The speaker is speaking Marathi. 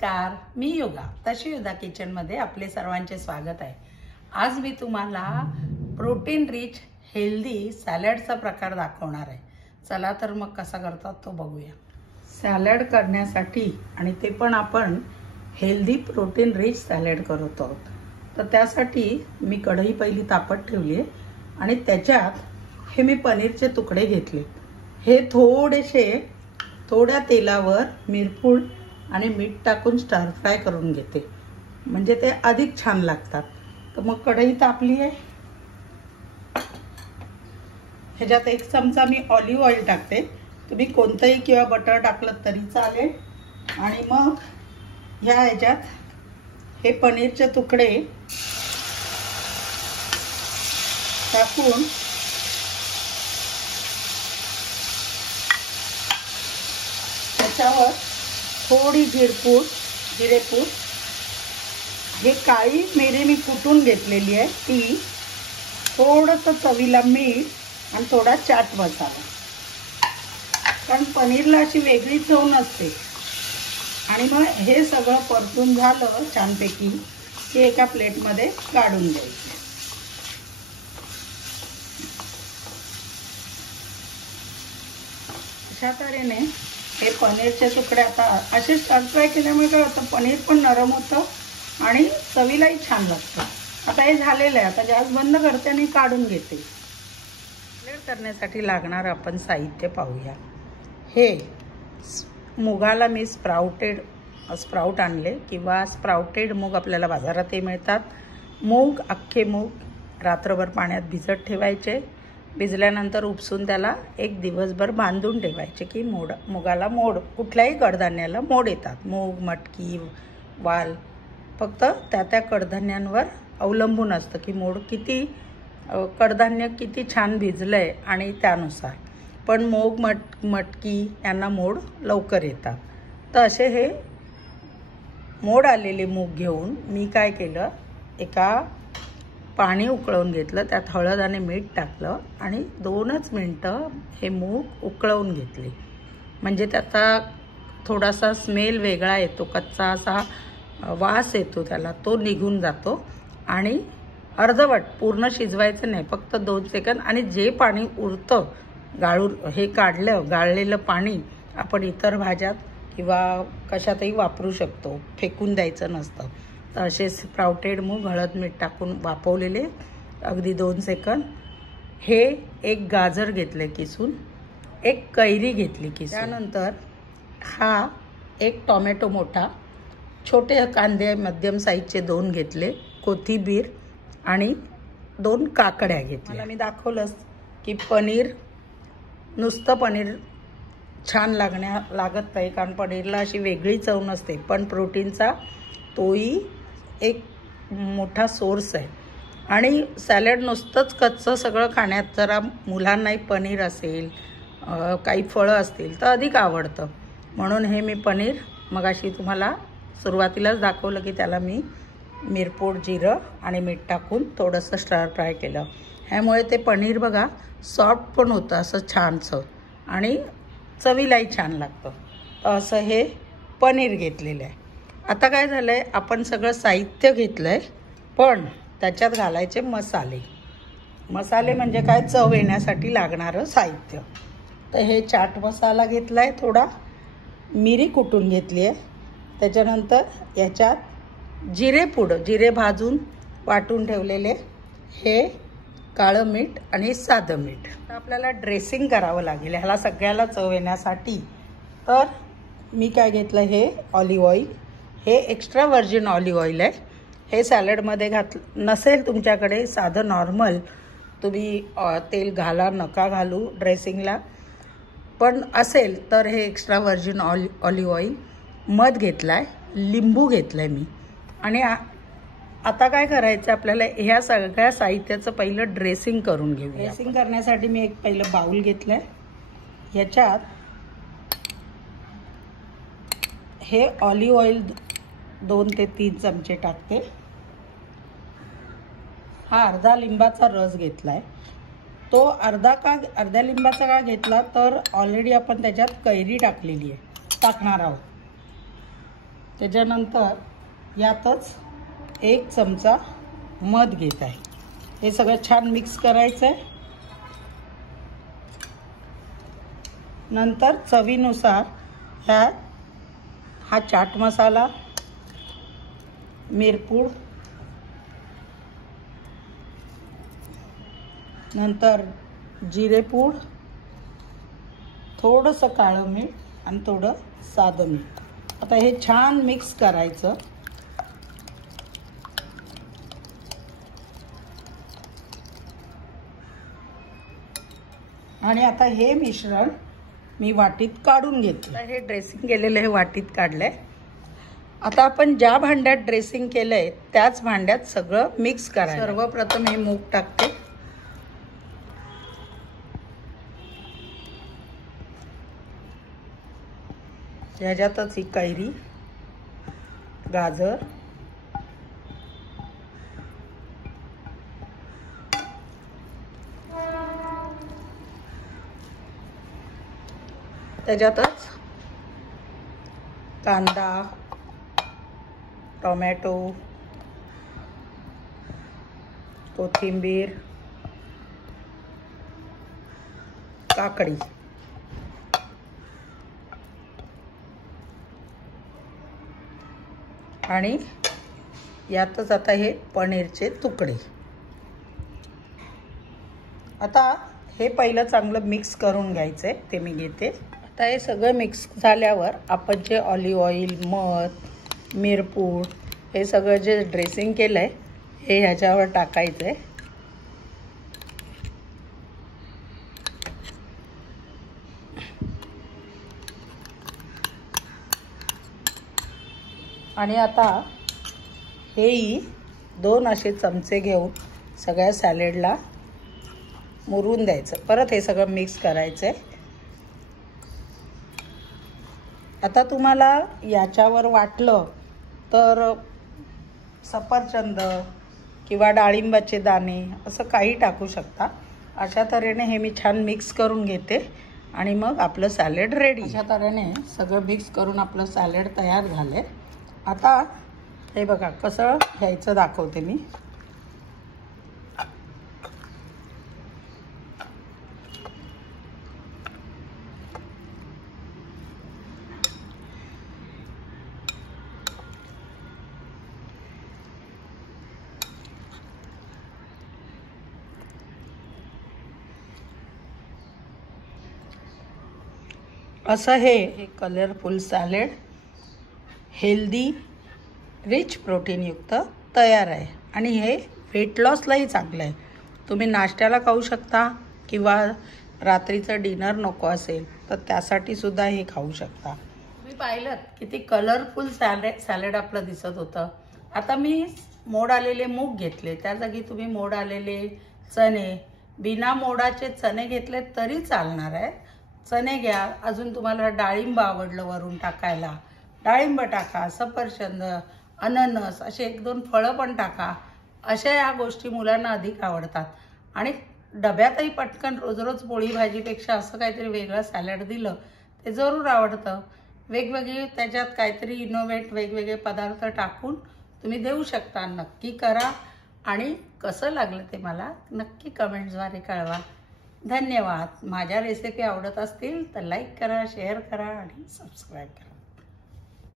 नमस्कार, मी योगा तशी योगा किचनमध्ये आपले सर्वांचे स्वागत आहे। आज मी तुम्हाला प्रोटीन रिच हेल्दी सॅलडचा प्रकार दाखवणार आहे। चला तर मग कसा करतात तो बघूया। सॅलड करण्यासाठी आणि ते पण आपण हेल्दी प्रोटीन रिच सॅलड करत आहोत, तर त्यासाठी मी कढई पहिली तापत ठेवली आहे आणि त्याच्यात हे मी पनीरचे तुकडे घेतले। हे थोड्या तेलावर मिरपूड आणि मीठ टाकून स्टर फ्राय करून घेते, म्हणजे ते अधिक छान लागतात। तर मग कढई तापली आहे, ह्याच्यात 1 चमचा मी ऑलिव्ह ऑइल टाकते। तुम्ही कोणतंही किंवा बटर टाकलं तरी चालेल। आणि मग ह्याच्यात हे पनीरचे तुकडे टाकून त्याच्यावर थोडी जिरेपूड, हे काळी मिरी मी कुटून घेतलेली आहे ती, थोडंसं चवीला मीठ आणि थोडा चाट मसाला, कारण पनीरला अशी वेगळी चव नसते। आणि मग हे सगळं परतून झालं छानपैकी की एका प्लेटमध्ये काढून द्यायचं। अशा तऱ्हेने हे पनीरचे तुकडे आता असे स्टर फ्राय केल्यामुळे काय होतं, पनीर पण नरम होतं आणि चवीलाही छान लागतं। आता हे झालेलं आहे, आता गॅस बंद करते आणि काढून घेते। सॅलड करण्यासाठी लागणार आपण साहित्य पाहूया। हे मुगाला मी स्प्राउट आणले किंवा स्प्राउटेड मूग आपल्याला बाजारातही मिळतात। मूग, अख्खे मूग रात्रभर पाण्यात भिजत ठेवायचे, भिजल्यानंतर उपसून त्याला 1 दिवसभर बांधून ठेवायचे की मुगाला मोड, कुठल्याही कडधान्याला मोड येतात। मूग, मटकी, वाल फक्त त्या कडधान्यांवर अवलंबून असतं की मोड किती, कडधान्य किती छान भिजलंय आणि त्यानुसार। पण मूग, मटकी यांना मोड लवकर येतात। तर असे हे मोड आलेले मूग घेऊन मी काय केलं, एका पाणी उकळवून घेतलं, त्यात हळद आणि मीठ टाकलं आणि 2च मिनटं हे मूग उकळवून घेतले, म्हणजे त्याचा थोडासा स्मेल वेगळा येतो, कच्चा असा वास येतो त्याला, तो निघून जातो। आणि अर्धवट, पूर्ण शिजवायचं नाही, फक्त 2 सेकंद। आणि जे पाणी उरतं गाळून हे गाळलेलं पाणी आपण इतर भाज्यात किंवा कशातही वापरू शकतो, फेकून द्यायचं नसतं। तर असे स्प्राउटेड मूग हळद मीठ टाकून वाफवलेले अगदी 2 सेकंद। हे 1 गाजर घेतले किसून, 1 कैरी घेतली किसून, त्यानंतर हा 1 टोमॅटो मोठा, छोटे कांदे मध्यम साईजचे 2 घेतले, कोथिंबीर आणि 2 काकड्या घेतल्या। मला मी दाखवलंच की पनीर, नुसतं पनीर छान लागत नाही, कारण पनीरला अशी वेगळी चव नसते, पण प्रोटीनचा तोही एक मोठा सोर्स आहे। आणि सॅलड नुसतंच कच्चं सगळं खाण्यात जरा मुलांनाही पनीर असेल, काही फळं असतील तर अधिक आवडतं, म्हणून हे मी पनीर मगाशी तुम्हाला सुरुवातीलाच दाखवलं की त्याला मी मिरपूड, जिरं आणि मीठ टाकून थोडंसं स्टर फ्राय केलं। ह्यामुळे ते पनीर बघा सॉफ्ट पण होतं, असं छानसं, आणि चवीलाही छान लागतं। तर असं हे पनीर घेतलेलं आहे। आता काय झालं आहे, आपण सगळं साहित्य घेतलं आहे, पण त्याच्यात घालायचे मसाले म्हणजे काय, चव येण्यासाठी लागणारं साहित्य। तर हे चाट मसाला घेतला आहे, थोडा मिरी कुटून घेतली आहे, त्याच्यानंतर याच्यात जिरे भाजून वाटून ठेवलेले, हे काळं मीठ आणि साधं मीठ। तर आपल्याला ड्रेसिंग करावं लागेल ह्याला सगळ्याला चव येण्यासाठी। तर मी काय घेतलं, हे ऑलिव्ह ऑइल, हे एक्स्ट्रा व्हर्जिन ऑलिव्ह ऑइल आहे। हे सॅलडमध्ये नसेल तुमच्याकडे साधं नॉर्मल, तुम्ही तेल घाला, नका घालू ड्रेसिंगला, पण असेल तर हे एक्स्ट्रा व्हर्जिन ऑलिव्ह ऑइल। मध घेतला आहे, लिंबू घेतलं आहे मी। आणि आता काय करायचं, आपल्याला ह्या सगळ्या साहित्याचं पहिलं ड्रेसिंग करून घेऊ। ड्रेसिंग करण्यासाठी मी एक पहिलं बाउल घेतलं आहे, ह्याच्यात हे ऑलिव्ह ऑइल 2 ते 3 चमचे टाकते। हा अर्धा लिंबाचा रस घेतला आहे, तो अर्ध्या लिंबाचा का घेतला, तर ऑलरेडी आपण त्याच्यात कैरी टाकलेली आहे, टाकणार आहोत। त्याच्यानंतर यातच 1 चमचा मध घेत आहे. हे सगळं छान मिक्स करायचं आहे. नंतर चवीनुसार हा चाट मसाला, मिरपूड, नंतर जिरेपूड, थोडंसं काळं मीठ आणि थोडं साधं मीठ. आता हे छान मिक्स करायचं. आणि आता हे मिश्रण मी वाटीत काढून घेतलं. हे ड्रेसिंग केलेलं हे वाटीत काढलंय. आता आपण ज्या भांड्यात ड्रेसिंग केलंय त्याच भांड्यात सगळं मिक्स करायचं. सर्वप्रथम हे मूग टाकते. ह्याच्यातच ही कैरी, गाजर, त्याच्यातच कांदा, टोमॅटो, कोथिंबीर, काकडी आणि यातच आता हे पनीरचे तुकडे. आता हे पहिलं चांगलं मिक्स करून घ्यायचंय. ते मी घेते. आता हे सगळं मिक्स झाल्यावर आपण जे ऑलिव्ह ऑइल, मध, मिरपूड हे सगळं जे ड्रेसिंग केलंय हे ह्याच्यावर टाकायचंय. आणि आता हेही 2 असे चमचे घेऊन सगळ्या सॅलेडला मुरून द्यायचं. परत हे सगळं मिक्स करायचंय. आता तुम्हाला याच्यावर वाटलं तर सफरचंद किंवा डाळिंबाचे दाणे असं काही टाकू शकता. अशा तऱ्हेने हे मी छान मिक्स करून घेते आणि मग आपलं सॅलेड रेडी. अशा तऱ्हेने सगळं मिक्स करून आपलं सॅलेड तयार झालंय. आता हे बघा कसं घ्यायचं दाखवते मी. असं हे कलरफुल सॅलेड हेल्दी, रिच प्रोटीनयुक्त तयार आहे. आणि हे वेट लॉसलाही चांगलं आहे. तुम्ही नाश्त्याला खाऊ शकता किंवा रात्रीचं डिनर नको असेल तर त्यासाठी सुद्धा हे खाऊ शकता. तुम्ही पाहिलं किती कलरफुल सॅलेड आपलं दिसत होतं. आता मी मोड आलेले मूग घेतले, त्या जागी तुम्ही मोड आलेले चणे, बिना मोडाचे चणे घेतले तरी चालणार आहे. चणे घ्या. अजून तुम्हाला डाळिंब आवडलं वरून टाकायला, डाळिंब टाका, सफरचंद, अननस असे 1-2 फळं पण टाका. अशा या गोष्टी मुलांना अधिक आवडतात. आणि डब्यातही पटकन रोज रोज पोळी भाजीपेक्षा असं काहीतरी वेगळं सॅलड दिलं ते जरूर आवडतं. वेगवेगळी त्याच्यात काहीतरी इनोव्हेट वेगवेगळे पदार्थ टाकून तुम्ही देऊ शकता. नक्की करा आणि कसं लागलं ते मला नक्की कमेंट्सद्वारे कळवा. धन्यवाद. माझ्या रेसिपी आवडत असतील तर लाईक करा, शेअर करा आणि सबस्क्राईब करा.